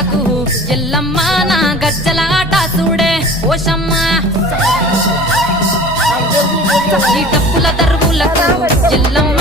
దరువులకు ఎల్లమ్మ నా గజ్జల ఆట చూడే ఓషమ్మ ఈ డప్పుల దరువులకు ఎల్లమ్మ